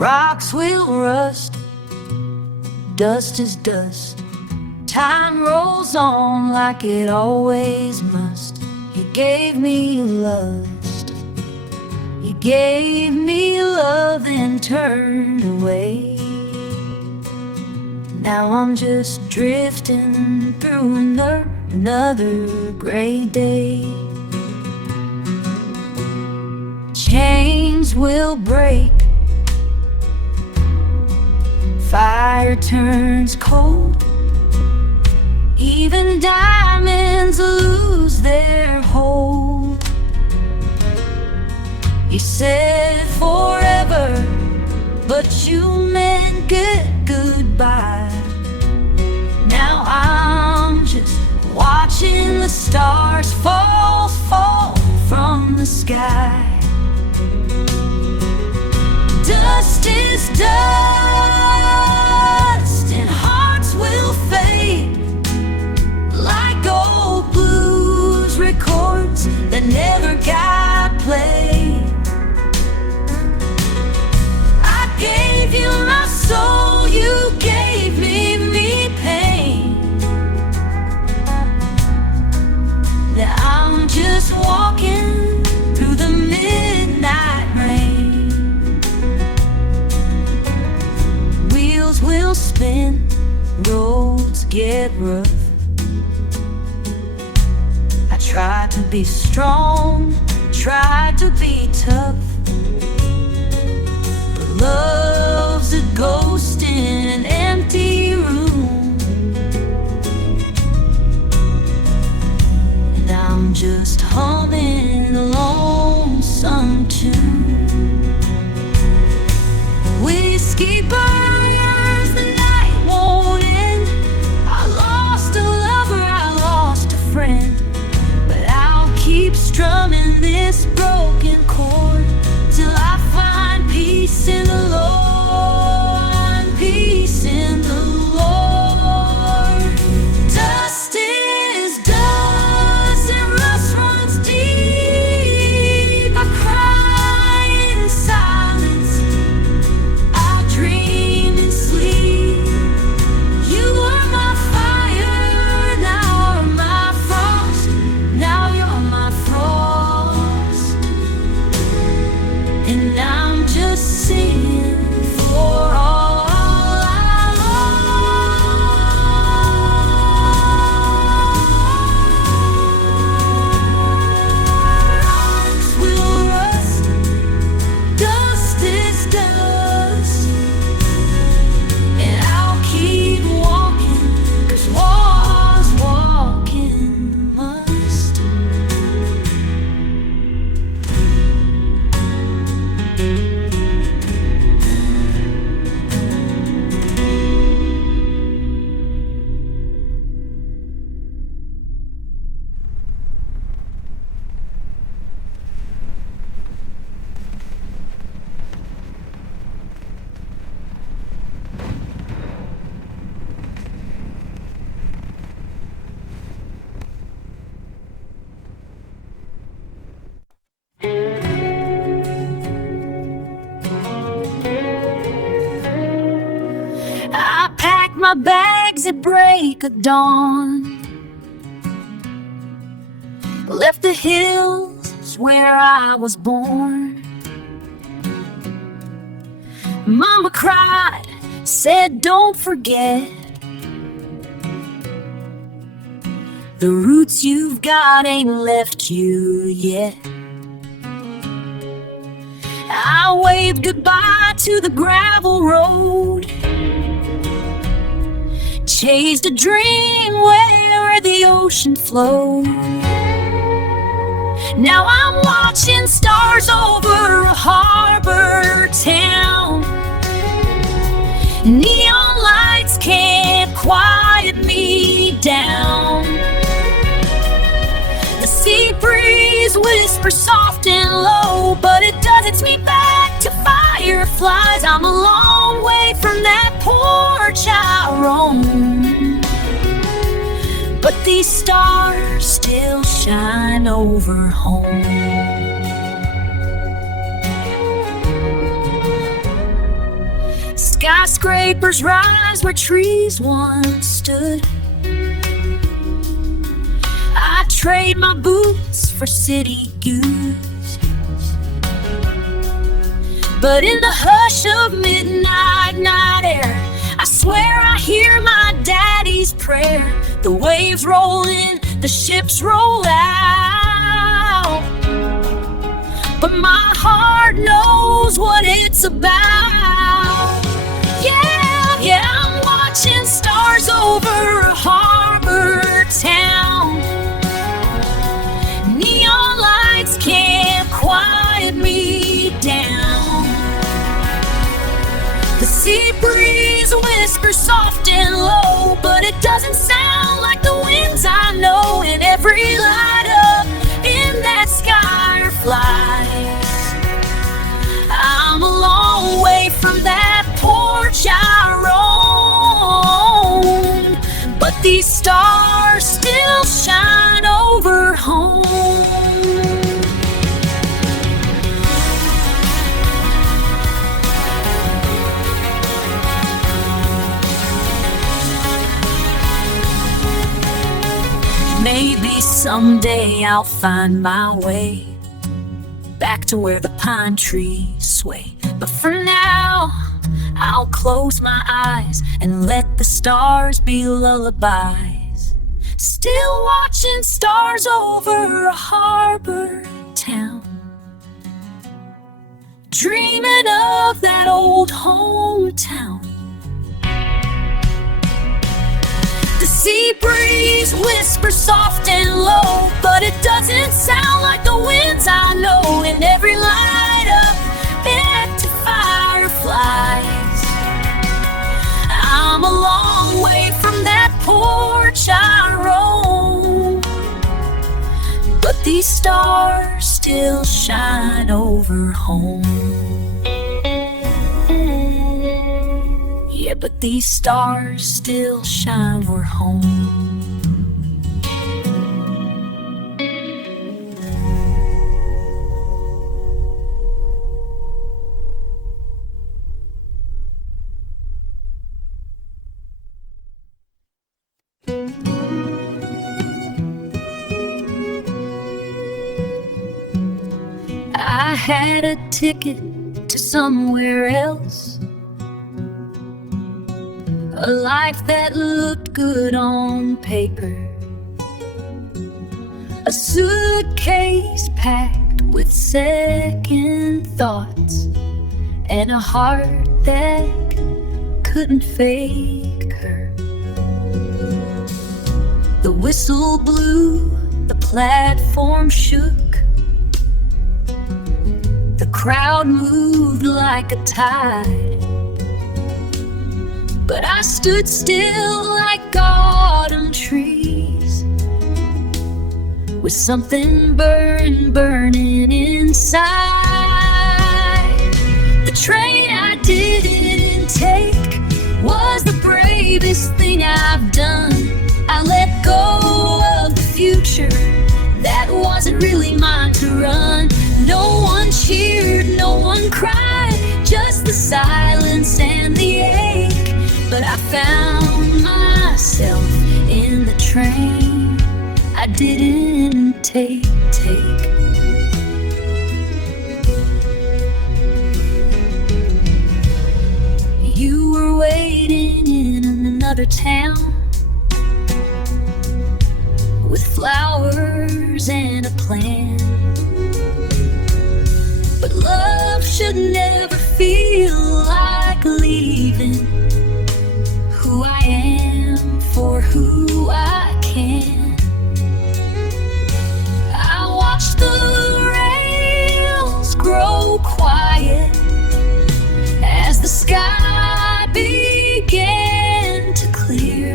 Rocks will rust, dust is dust. Time rolls on like it always must. You gave me lust, you gave me love and turned away. Now I'm just drifting through another gray day. Chains will break, fire turns cold. Even diamonds lose their hold. You said forever, but you meant goodbye. Now I'm just watching the stars fall from the sky. Dust is dust, and hearts will fade like old blues records that never got played. I gave you my soul, you gave me pain. Now I'm just walking through the midnight rain. Wheels will spin, roads get rough. I tried to be strong, tried to be tough, but love's a ghost in an empty room. And I'm just humming a lonesome tune. Whiskey burns, the night won't end. I lost a lover, I lost a friend, but I'll keep strumming this broken chord till I find peace in the Lord, peace in the Lord. Dust is dust and rust runs deep. I cry in silence, I dream in sleep. You were my fire, now you're my frost. Now you're my frost. And I'm just singing for all I lost. Rocks will rust, dust is dust, and I'll keep walking, 'cause walking must. I packed my bags at break of dawn, left the hills where I was born. Mama cried, said don't forget the roots you've got ain't left you yet. I waved goodbye to the gravel road, chased a dream where the ocean flowed. Now I'm watching stars over a harbor town. Neon lights can't quiet me down. The sea breeze whispers soft and low, but it doesn't me back to fireflies. I'm a long way from that porch I roam, but these stars still shine over home. Skyscrapers rise where trees once stood. I trade my boots for city goods, but in the hush of midnight night air, I swear I hear my daddy's prayer. The waves roll in, the ships roll out, but my heart knows what it's about. Yeah, I'm watching stars over a harbor town. Neon lights can't quiet me down. The sea breeze whispers soft and low, but it doesn't sound like the winds I know. And every light up in that sky flies. I'm a long way from that porch I roam, but these stars still shine over home. Maybe someday I'll find my way back to where the pine trees sway. But for now, I'll close my eyes and let the stars be lullabies. Still watching stars over a harbor town, dreaming of that old hometown. The sea breeze whispers soft and low, but it doesn't sound like the winds I know. And every light up back to fireflies. I'm a long way from that porch I roam, but these stars still shine over home. Yeah, but these stars still shine over home. I had a ticket to somewhere else, a life that looked good on paper, a suitcase packed with second thoughts, and a heart that couldn't fake her. The whistle blew, the platform shook, the crowd moved like a tide, but I stood still like autumn trees, with something burning inside. The train I didn't take was the bravest thing I've done. I let go of the future that wasn't really mine to run. No one cheered, no one cried, just the silence and the ache. But I found myself in the train I didn't take. You were waiting in another town, with flowers and a plan. But love should never feel like leaving who I am for who I can. I watched the rails grow quiet as the sky began to clear,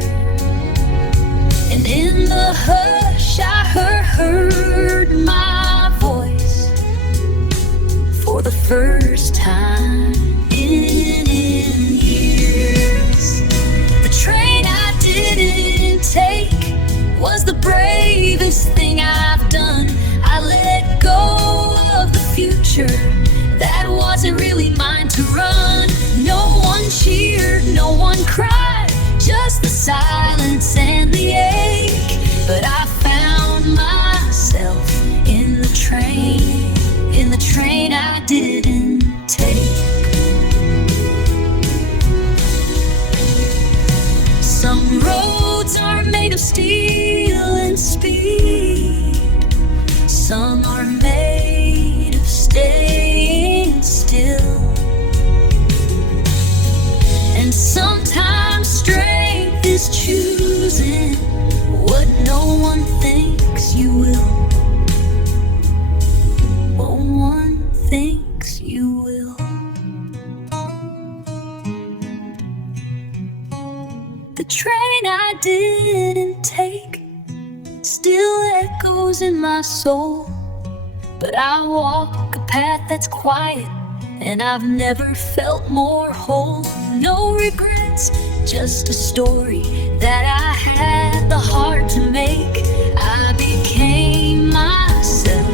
and in the hush I heard my voice for the first time in years. The train I didn't take didn't take still echoes in my soul. But I walk a path that's quiet, and I've never felt more whole. No regrets, just a story that I had the heart to make. I became myself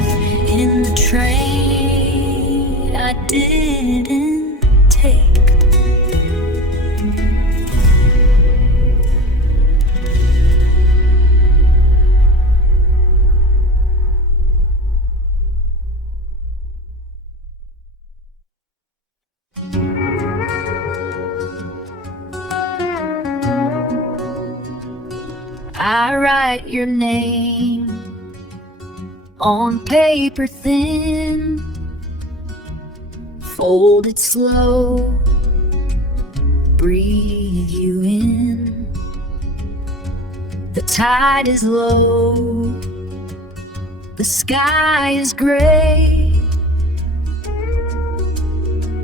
in the train I didn't take. I write your name on paper thin, fold it slow, breathe you in. The tide is low, the sky is gray.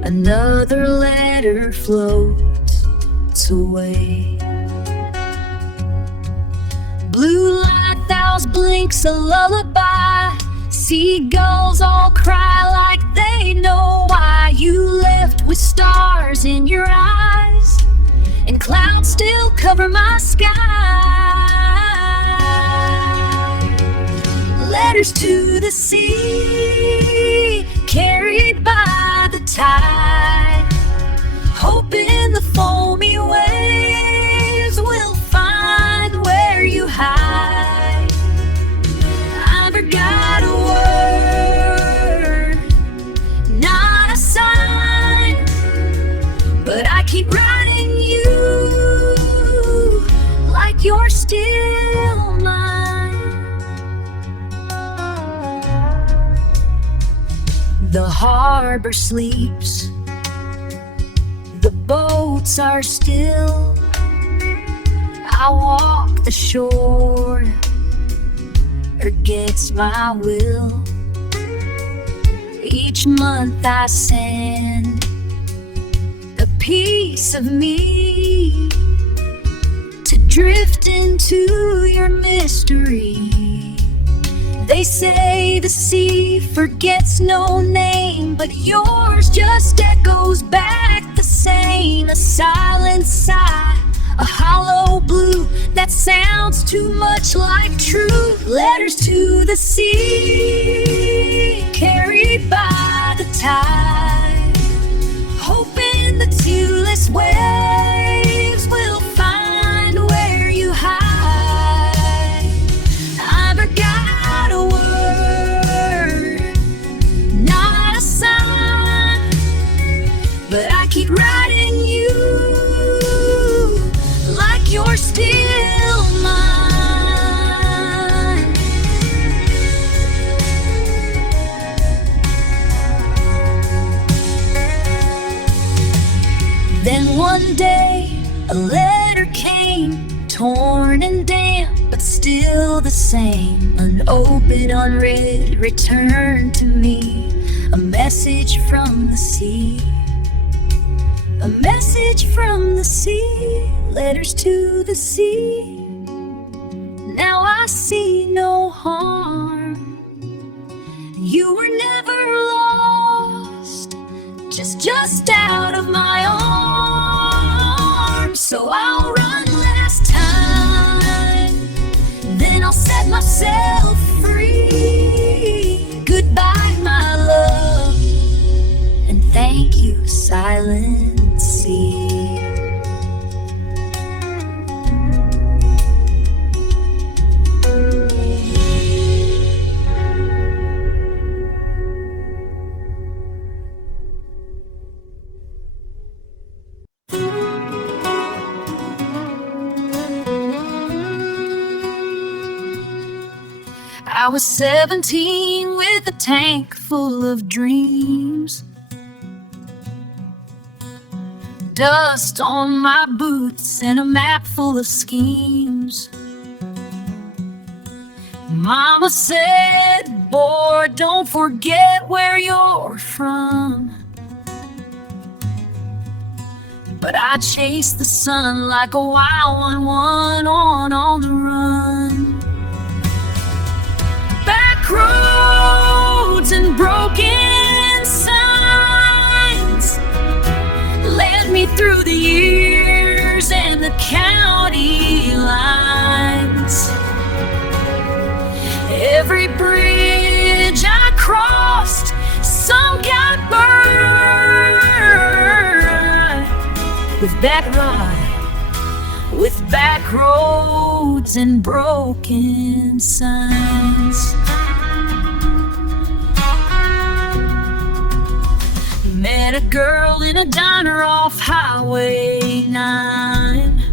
Another letter floats away. Blue lighthouse blinks a lullaby. Seagulls all cry like they know why. You left with stars in your eyes, and clouds still cover my sky. Letters to the sea, carried by the tide. Hope in the foamy waves will find where you hide. I forgot a word, not a sign, but I keep writing you like you're still mine. The harbor sleeps, the boats are still. I walk the shore against my will. Each month I send a piece of me to drift into your mystery. They say the sea forgets no name, but yours just echoes back the same. A silent sigh, a hollow blue that sounds too much like truth. Letters to the sea, carried by the tide. Hoping the viewless waves will find where you hide. I forgot a word, not a sign, but I keep writing you like you're still mine. Then one day a letter came, torn and damp, but still the same. Unopened, unread, returned to me. A message from the sea, a message from the sea. Letters to the sea. Now I see no harm. You were never lost, just out of my arms. So I'll run last time, then I'll set myself free. Goodbye, my love, and thank you, silent sea. I was 17 with a tank full of dreams. Dust on my boots and a map full of schemes. Mama said, boy, don't forget where you're from. but I chase the sun like a wild one on the run. Back roads and broken signs led me through the years and the county lines. Every bridge I crossed, some got burned with back roads and broken signs. Met a girl in a diner off Highway 9.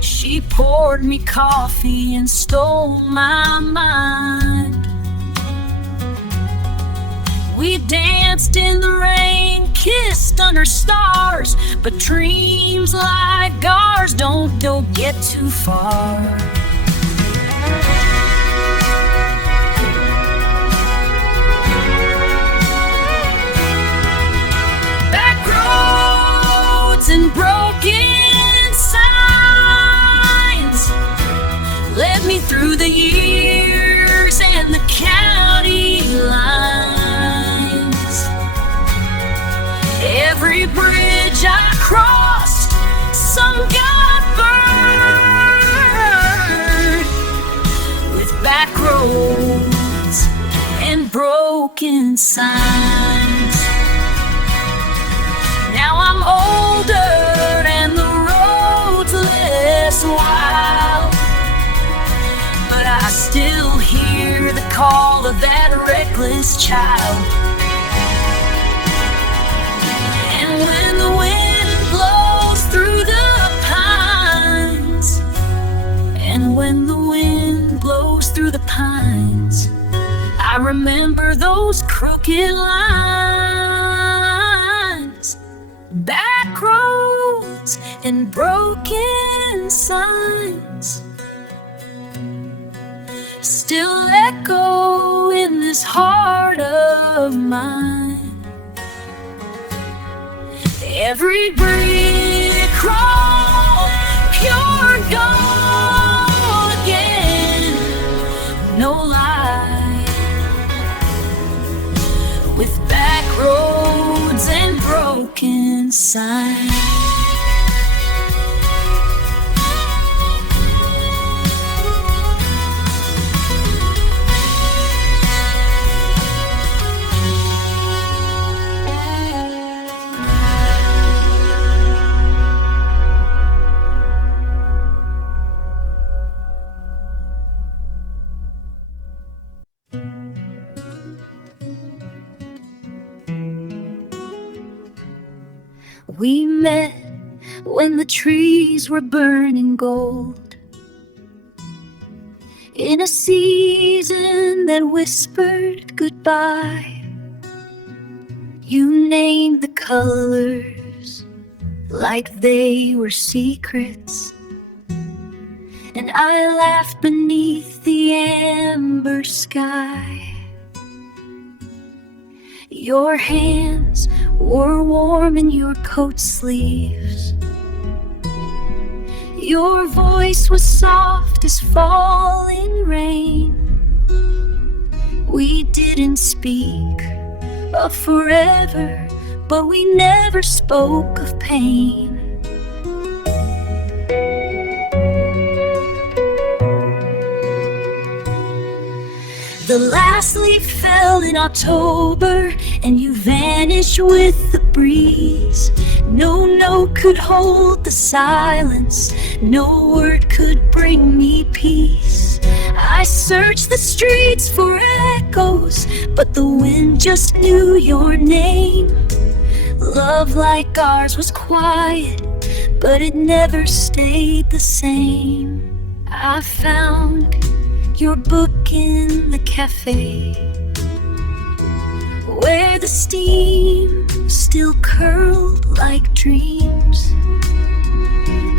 She poured me coffee and stole my mind. We danced in the rain, kissed under stars, but dreams like ours don't get too far. Back roads and broken signs led me through the years and the county lines. Every bridge I crossed, some got burned with back roads and broken signs. Now I'm older and the road's less wild, but I still hear the call of that reckless child. And when the wind blows through the pines, and when the wind blows through the pines, I remember those crooked lines. Back roads and broken signs still echo in this heart of mine. Every brick roll, pure gold again, no lie, with back roads and broken signs. We met when the trees were burning gold, in a season that whispered goodbye. You named the colors like they were secrets, and I laughed beneath the amber sky. Your hands were warm in your coat sleeves. Your voice was soft as falling rain. We didn't speak of forever, but we never spoke of pain. The last leaf fell in October, and you vanished with the breeze. No note could hold the silence, no word could bring me peace. I searched the streets for echoes, but the wind just knew your name. Love like ours was quiet, but it never stayed the same. I found your book in the cafe, where the steam still curled like dreams.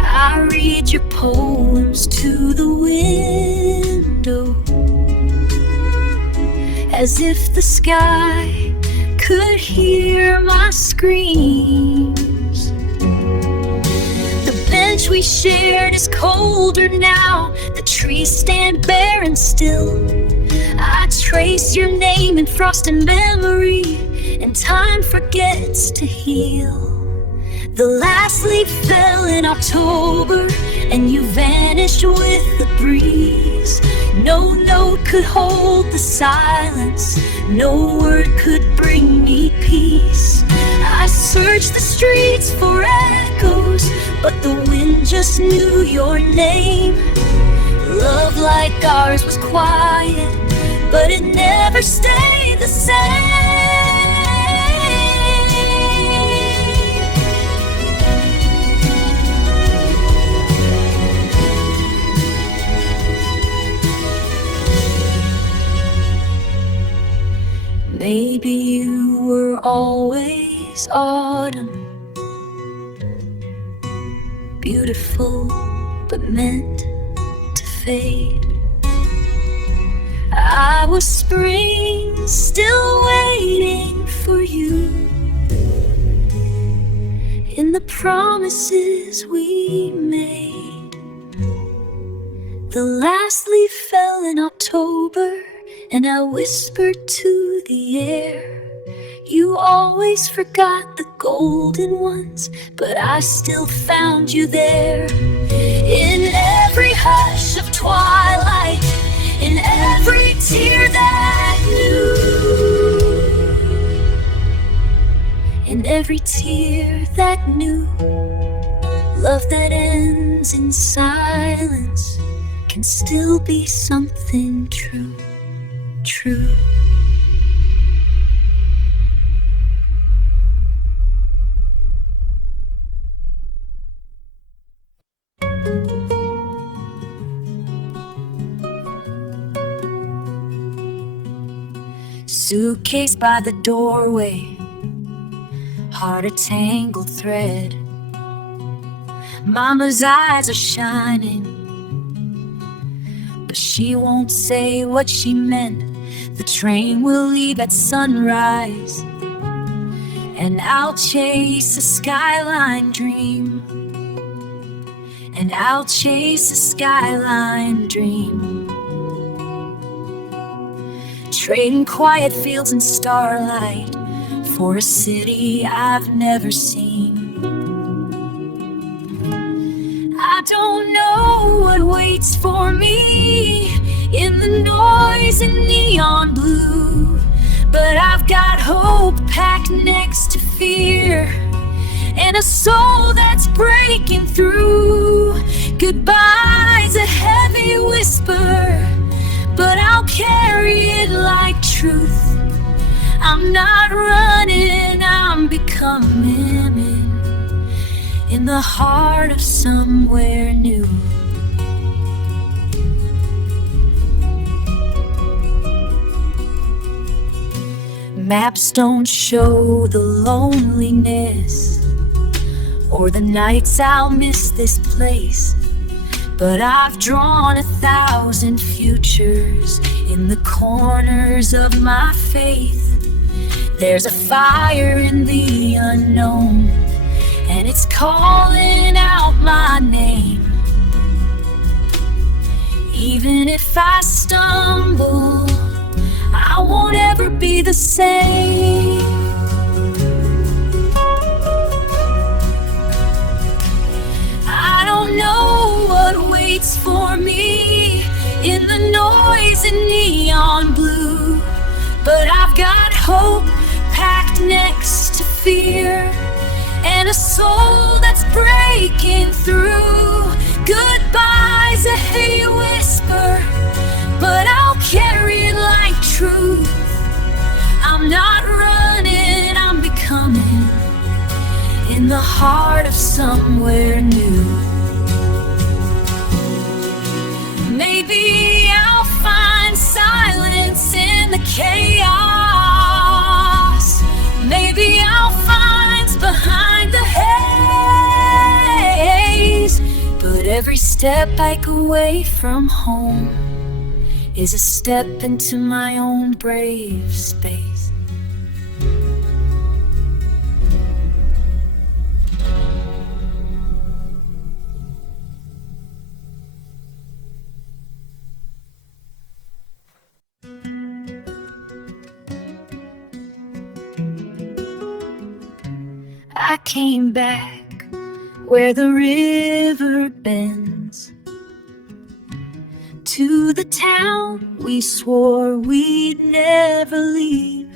I read your poems to the window, as if the sky could hear my screams. The bench we shared is colder now. The trees stand bare and still. I trace your name in frost and memory, and time forgets to heal. The last leaf fell in October, and you vanished with the breeze. No note could hold the silence, no word could bring me peace. I searched the streets for echoes, but the wind just knew your name. Love like ours was quiet, but it never stayed the same. Maybe you were always autumn, beautiful but meant to fade. I was spring, still waiting for you, in the promises we made. The last leaf fell in October, and I whispered to the air, you always forgot the golden ones, but I still found you there. In every hush of twilight, in every tear that knew, in every tear that knew, love that ends in silence can still be something true. True. Suitcase by the doorway, heart a tangled thread. Mama's eyes are shining, but she won't say what she meant. The train will leave at sunrise, and I'll chase a skyline dream, and I'll chase a skyline dream. Trading quiet fields and starlight for a city I've never seen. I don't know what waits for me in the noise and neon blue, but I've got hope packed next to fear, and a soul that's breaking through. Goodbye's a heavy whisper, but I'll carry it like truth. I'm not running, I'm becoming in the heart of somewhere new. Maps don't show the loneliness or the nights I'll miss this place, but I've drawn 1,000 futures in the corners of my faith. There's a fire in the unknown, and it's calling out my name. Even if I stumble, I won't ever be the same. I don't know what waits for me in the noise and neon blue, but I've got hope packed next to fear, and a soul that's breaking through. Goodbye's a heavy whisper, but I'll carry it like truth. I'm not running, I'm becoming in the heart of somewhere new. Maybe I'll find silence in the chaos. Maybe I'll find behind the haze. But every step I go away from home is a step into my own brave space. I came back where the river bends, to the town we swore we'd never leave.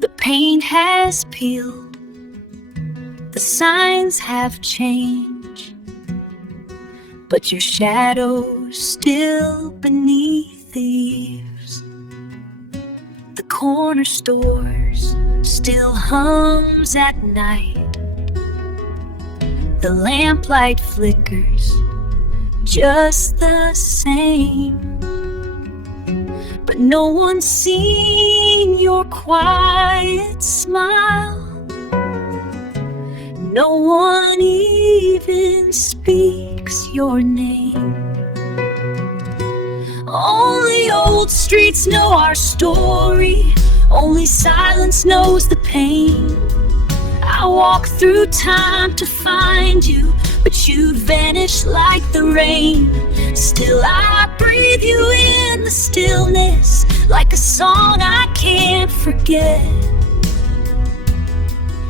The paint has peeled, the signs have changed, but your shadow's still beneath the eaves. The corner stores still hums at night. The lamplight flickers just the same, but no one's seen your quiet smile. No one even speaks your name. Only old streets know our story. Only silence knows the pain. I walk through time to find you, but you vanish like the rain. Still I breathe you in the stillness, like a song I can't forget.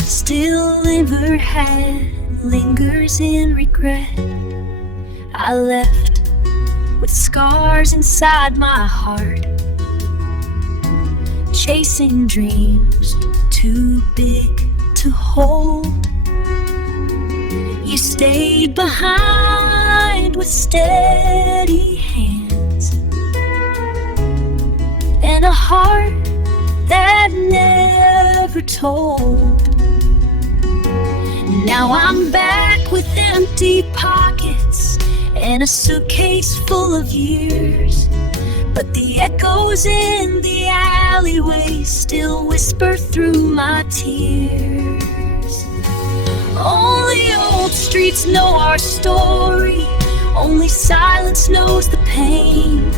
Still liver head lingers in regret. I left with scars inside my heart, chasing dreams too big to hold. You stayed behind with steady hands and a heart that never told. Now I'm back with empty pockets and a suitcase full of years, but the echoes in the alleyways still whisper through my tears. Only old streets know our story. Only silence knows the pain.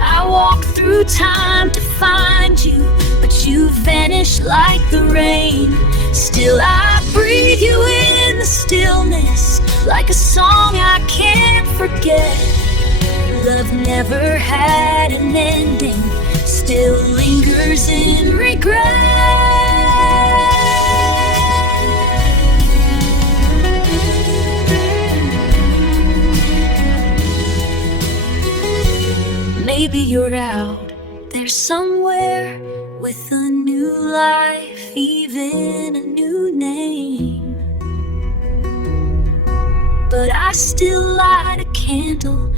I walk through time to find you, but you vanish like the rain. Still I breathe you in the stillness, like a song I can't forget. Love never had an ending, still lingers in regret. Maybe you're out there somewhere with a new life, even a new name. But I still light a candle,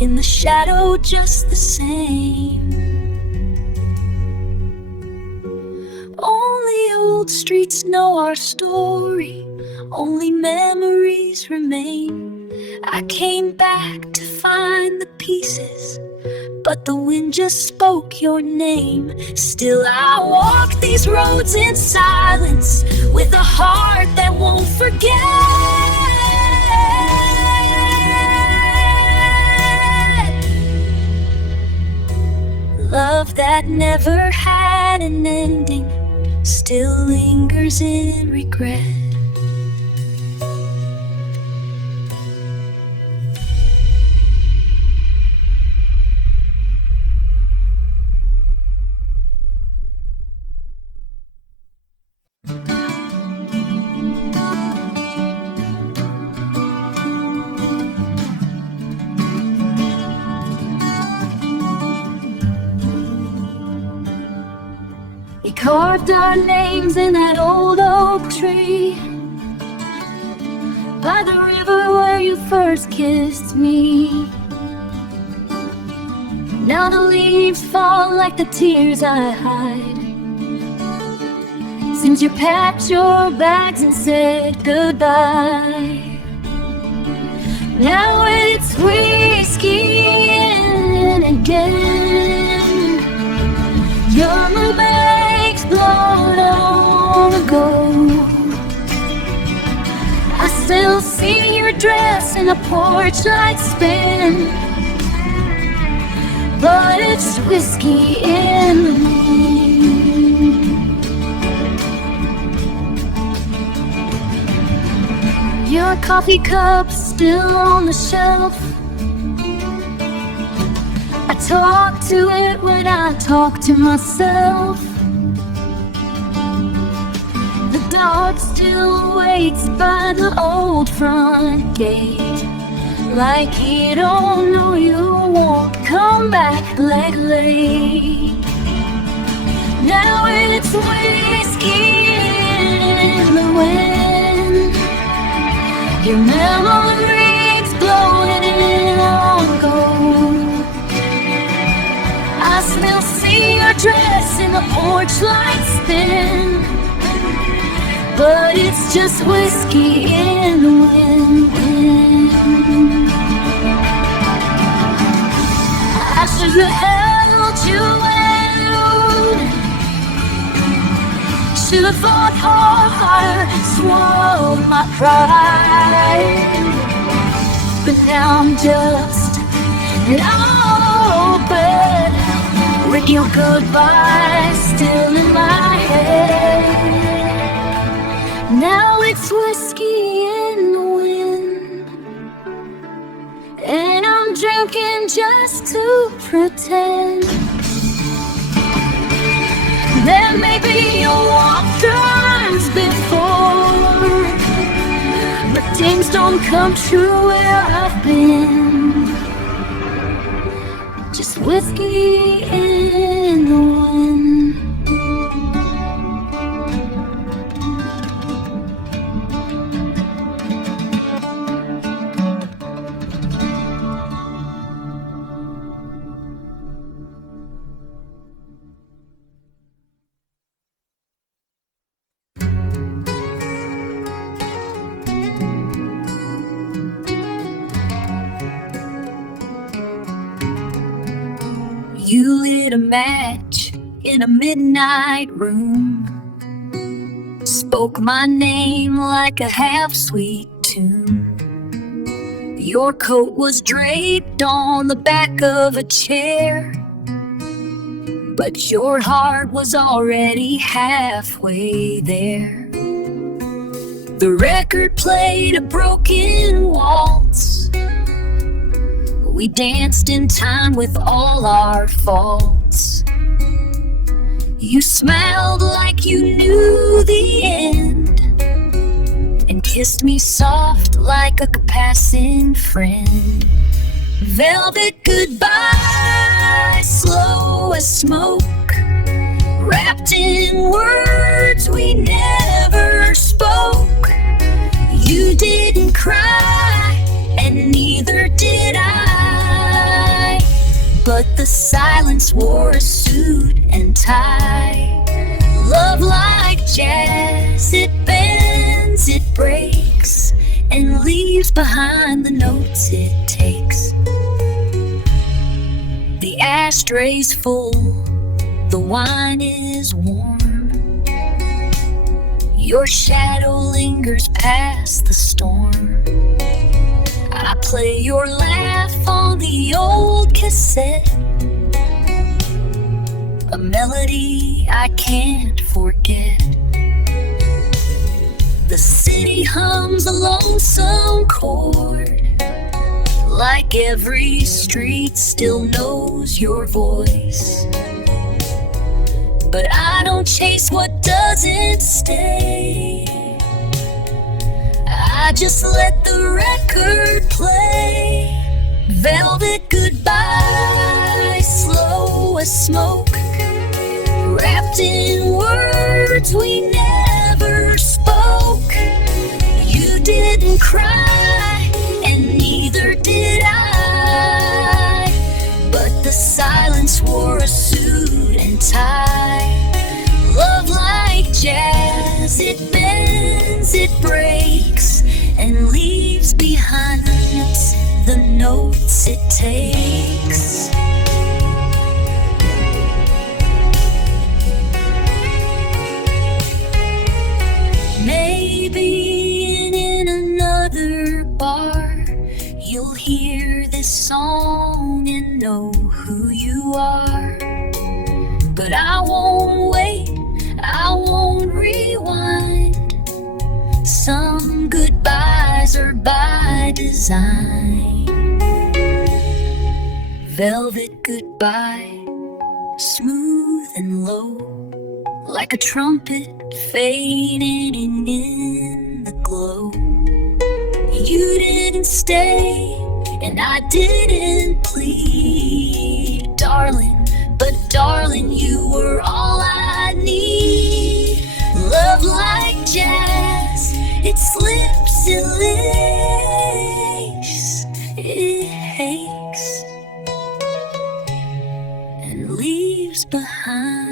in the shadow just the same. Only old streets know our story, only memories remain. I came back to find the pieces, but the wind just spoke your name. Still I walk these roads in silence, with a heart that won't forget. Love that never had an ending still lingers in regret. We carved our names in that old oak tree by the river where you first kissed me. Now the leaves fall like the tears I hide since you packed your bags and said goodbye. Now it's whiskey in again. Your bags blown long ago. I still see your dress in the porch light spin, but it's whiskey in the wind. Your coffee cup's still on the shelf. I talk to it when I talk to myself. The dog still waits by the old front gate, like he don't know you won't come back lately. Now it's whiskey in the wind, your memories blowing in on gold. I still see your dress in the porch light spin, but it's just whiskey in the wind. I should have held you out, should have fought harder, swallowed my pride. But now I'm just an open, with your goodbye still in my head. Now it's whiskey in the wind, and I'm drinking just to pretend. There may be a walk-throughs before, but things don't come true where I've been. Just whiskey in the wind. You lit a match in a midnight room, spoke my name like a half-sweet tune. Your coat was draped on the back of a chair, but your heart was already halfway there. The record played a broken waltz. We danced in time with all our faults. You smiled like you knew the end, and kissed me soft like a passing friend. Velvet goodbye, slow as smoke, wrapped in words we never spoke. You didn't cry, and neither did I, but the silence wore a suit and tie. Love like jazz, it bends, it breaks, and leaves behind the notes it takes. The ashtray,'s full, the wine is warm. Your shadow lingers past the storm. I play your laugh on the old cassette, a melody I can't forget. The city hums a lonesome chord, like every street still knows your voice. But I don't chase what doesn't stay, I just let the record play. Velvet goodbye, slow as smoke, wrapped in words we never spoke. You didn't cry, and neither did I, but the silence wore a suit and tie. Love like jazz, it bends, it breaks, and leaves behind the notes it takes. Maybe in another bar you'll hear this song and know who you are. But I won't wait, I won't rewind. Some goodbyes are by design. velvet goodbye, smooth and low, like a trumpet fading in the glow. You didn't stay, and I didn't plead, darling, but darling, you were all I need. Love like jazz, it slips, it licks, it aches, and leaves behind